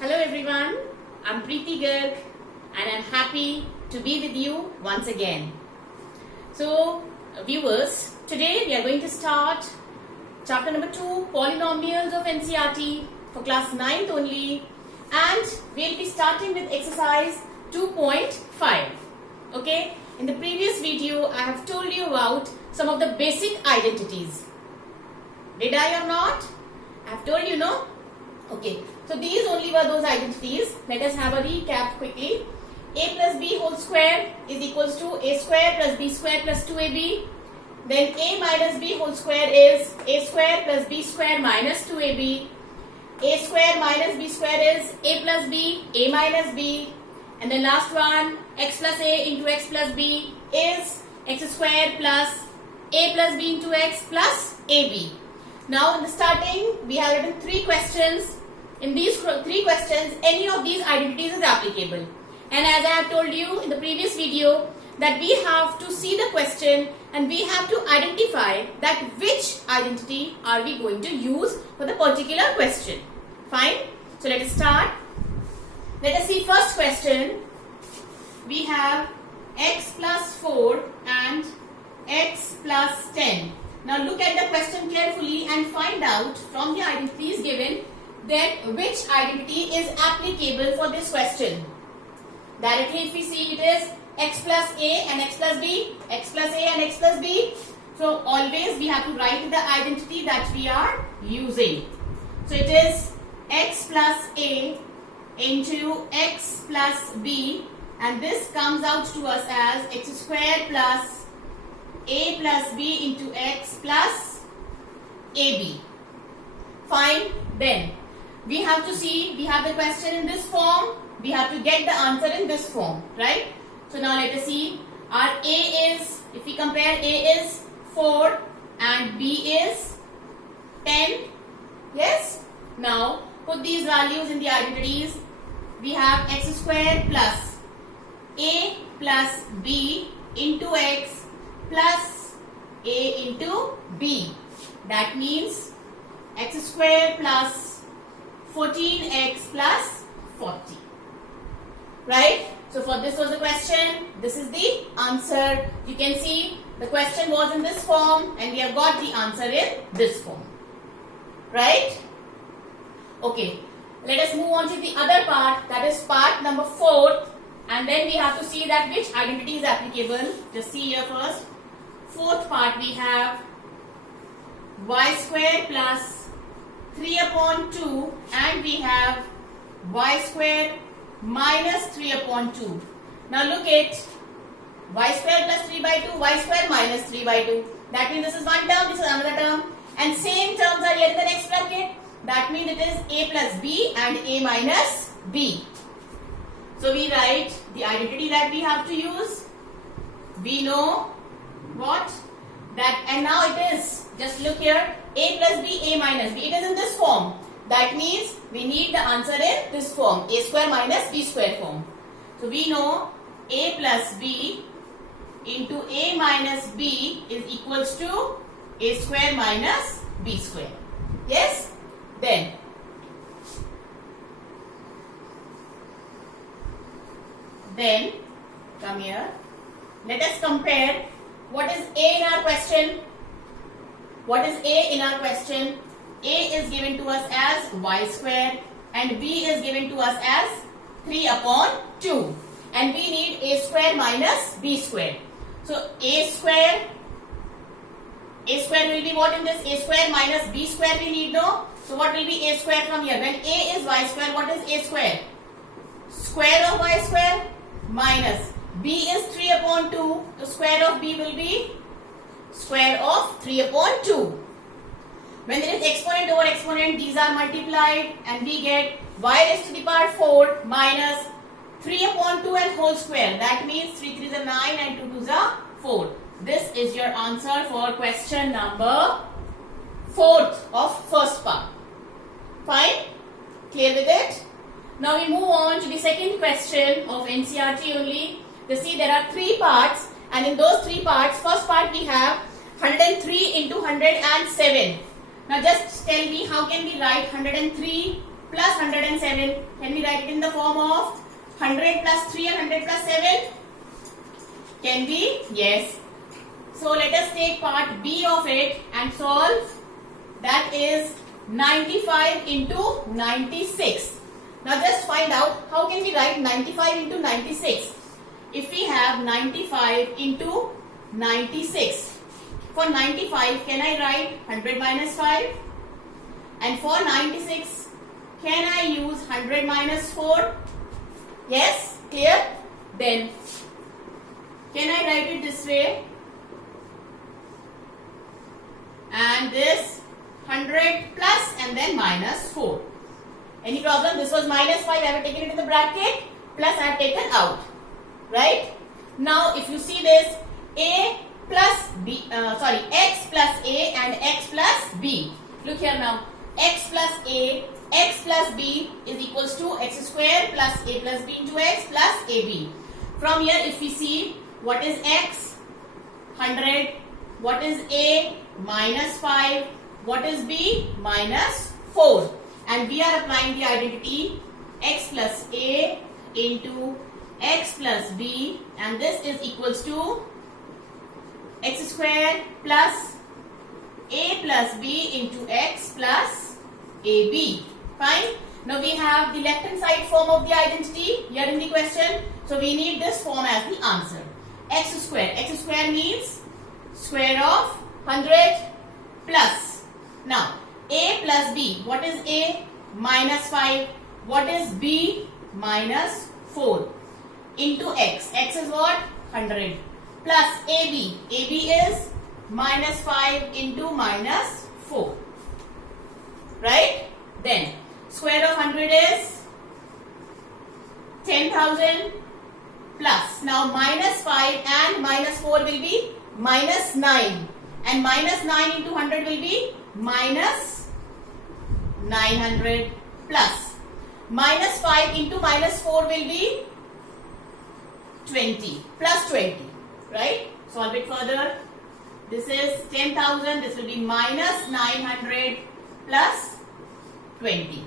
Hello everyone, I'm Preeti Garg and I'm happy to be with you once again. So viewers, today we are going to start chapter number 2, Polynomials of NCERT for class 9th only, and we'll be starting with exercise 2.5. Okay, in the previous video I have told you about some of the basic identities. Did I or not? I have told you, no? Okay, so these only were those identities. Let us have a recap quickly. A plus b whole square is equals to a square plus b square plus 2ab. Then a minus b whole square is a square plus b square minus 2ab. A square minus b square is a plus b, a minus b. And the last one, x plus a into x plus b is x square plus a plus b into x plus ab. Now in the starting, we have written 3 questions. In these 3 questions, any of these identities is applicable. And as I have told you in the previous video, that we have to see the question and we have to identify that which identity are we going to use for the particular question. Fine? So let us start. Let us see first question. We have x plus 4 and x plus 10. Now look at the question carefully and find out from the identities given that which identity is applicable for this question. Directly if we see, it is x plus a and x plus b, x plus a and x plus b. So always we have to write the identity that we are using. So it is x plus a into x plus b, and this comes out to us as x square plus a plus b into x plus ab. Fine. Then we have to see, we have the question in this form, we have to get the answer in this form, right? So now let us see, our a is, if we compare, a is 4 and b is 10. Yes? Now put these values in the identities. We have x square plus a plus b into x plus a into b. That means x square plus 14x plus 40. Right? So for this was the question. This is the answer. You can see the question was in this form and we have got the answer in this form. Right? Okay. Let us move on to the other part, that is part number 4, and then we have to see that which identity is applicable. Just see here first. Fourth part, we have y square plus 3 upon 2 and we have y square minus 3 upon 2. Now look at y square plus 3 by 2, y square minus 3 by 2. That means this is one term, this is another term, and same terms are here in the next bracket. That means it is a plus b and a minus b. So we write the identity that we have to use. We know what? That, and now it is, just look here, a plus b, a minus b. It is in this form. That means we need the answer in this form, a square minus b square form. So we know a plus b into a minus b is equals to a square minus b square. Yes? Then come here. Let us compare what is a in our question. What is a in our question? A is given to us as y square and b is given to us as 3 upon 2. And we need a square minus b square. So a square will be what in this? A square minus b square we need, no? So what will be a square from here? When a is y square, what is a square? Square of y square minus b is 3 upon 2. The square of b will be square of 3 upon 2. When there is exponent over exponent, these are multiplied and we get y raised to the power 4 minus 3 upon 2 and whole square. That means 3 3 is 9 and 2 2 is 4. This is your answer for question number 4th of first part. Fine? Clear with it? Now we move on to the second question of NCERT only. You see there are 3 parts, and in those 3 parts, first part we have 103 into 107. Now just tell me, how can we write 103 plus 107. Can we write it in the form of 100 plus 3 and 100 plus 7? Can we? Yes. So let us take part B of it and solve. That is 95 into 96. Now just find out how can we write 95 into 96. If we have 95 into 96. For 95, can I write 100 minus 5? And for 96, can I use 100 minus 4? Yes? Clear? Then, can I write it this way? And this 100 plus and then minus 4. Any problem? This was minus 5. I have taken it in the bracket. Plus I have taken out. Right? Now, if you see this, A plus B, X plus A and X plus B. Look here now. X plus A, X plus B is equals to X square plus A plus B into X plus AB. From here, if we see what is X, 100, what is A, minus 5, what is B, minus 4. And we are applying the identity X plus A into X plus B, and this is equals to X square plus A plus B into X plus AB. Fine. Now we have the left hand side form of the identity here in the question. So we need this form as the answer. X square. X square means square of 100 plus. Now A plus B. What is A? Minus 5. What is B? Minus 4. Into X. X is what? 100. Plus AB. AB is minus 5 into minus 4. Right? Then square of 100 is 10,000 plus. Now minus 5 and minus 4 will be minus 9. And minus 9 into 100 will be minus 900 plus. Minus 5 into minus 4 will be 20 plus 20. Right? Solve it further. This is 10,000. This will be minus 900 plus 20.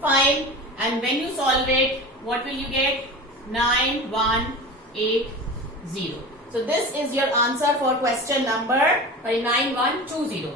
Fine. And when you solve it, what will you get? 9180. So this is your answer for question number 9120.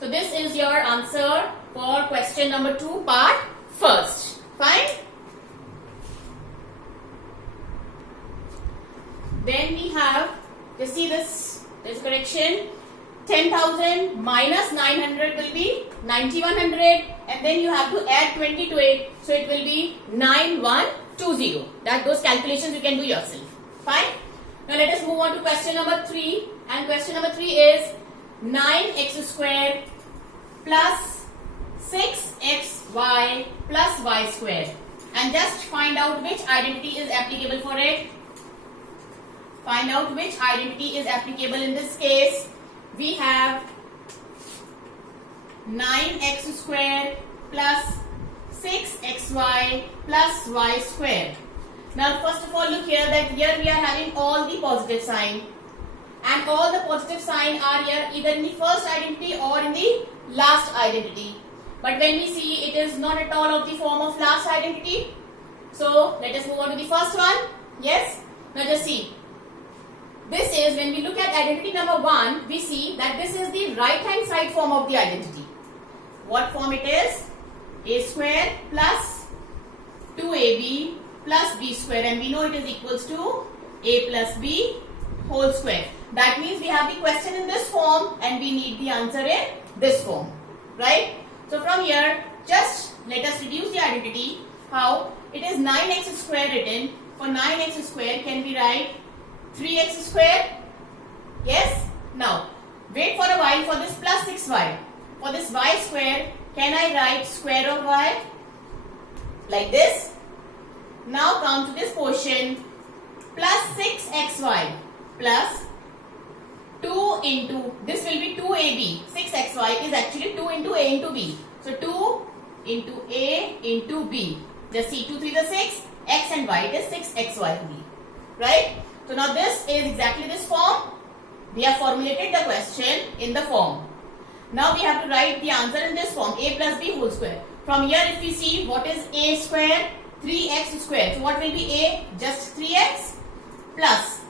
So this is your answer for question number 2, part first. Fine. Then we have, you see this, there's correction. 10,000 minus 900 will be 9100, and then you have to add 20 to it, so it will be 9120. Those calculations you can do yourself. Fine. Now let us move on to question number 3, and question number 3 is 9x square plus 6xy plus y square, and just find out which identity is applicable for it. Find out which identity is applicable in this case. We have 9x square plus 6xy plus y square. Now first of all, look here that here we are having all the positive sign, and all the positive sign are here either in the first identity or in the last identity. But when we see, it is not at all of the form of last identity. So let us move on to the first one. Yes. Now just see. This is, when we look at identity number 1, we see that this is the right hand side form of the identity. What form it is? A square plus 2ab plus b square, and we know it is equals to a plus b whole square. That means we have the question in this form and we need the answer in this form. Right? So from here, just let us reduce the identity. How? It is 9x square written. For 9x square, can we write 3x square? Yes? Now, wait for a while for this plus 6y. For this y square, can I write square of y? Like this. Now come to this portion. Plus 6xy plus 2 into, this will be 2ab. 6xy is actually 2 into a into b. So 2 into a into b. Just see 2 3 is 6. X and y, it is 6xy only. Right? So now this is exactly this form. We have formulated the question in the form. Now we have to write the answer in this form, a plus b whole square. From here if we see what is a square, 3x square. So what will be a? Just 3x plus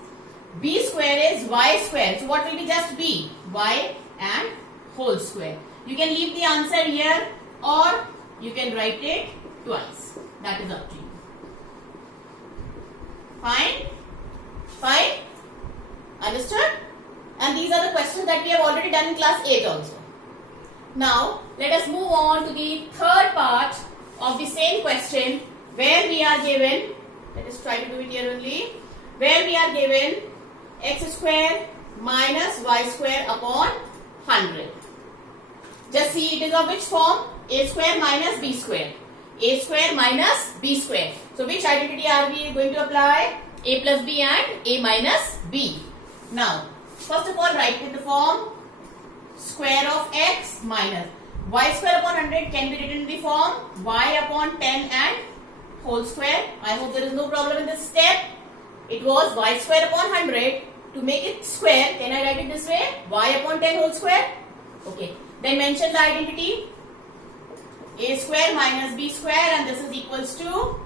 b square is y square. So what will be just b? Y and whole square. You can leave the answer here or you can write it twice. That is up to you. Fine? Fine? Understood? And these are the questions that we have already done in class 8 also. Now, let us move on to the third part of the same question where we are given, let us try to do it here only, where we are given x square minus y square upon 100. Just see it is of which form? A square minus b square. A square minus b square. So which identity are we going to apply? A plus b and a minus b. Now, first of all, write in the form square of x minus y square upon 100 can be written in the form y upon 10 and whole square. I hope there is no problem in this step. It was y square upon 100. To make it square, can I write it this way? Y upon 10 whole square. Okay. Then mention the identity. A square minus b square, and this is equals to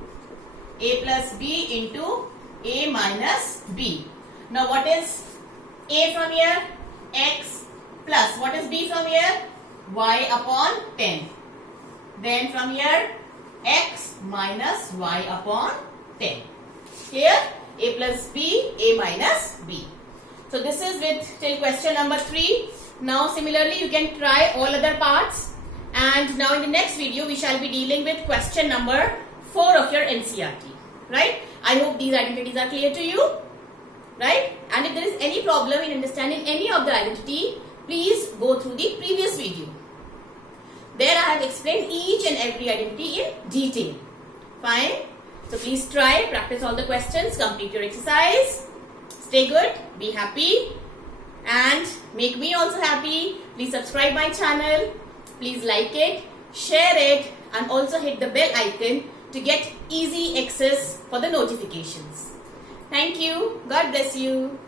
a plus b into a minus b. Now what is a from here? X plus what is b from here? Y upon 10. Then from here x minus y upon 10. Here a plus b, a minus b. So this is with till question number 3. Now similarly you can try all other parts, and now in the next video we shall be dealing with question number 4 of your NCERT. Right? I hope these identities are clear to you. Right? And if there is any problem in understanding any of the identity, please go through the previous video. There I have explained each and every identity in detail. Fine? So please try, practice all the questions, complete your exercise. Stay good, be happy, and make me also happy. Please subscribe my channel. Please like it, share it, and also hit the bell icon to get easy access for the notifications. Thank you. God bless you.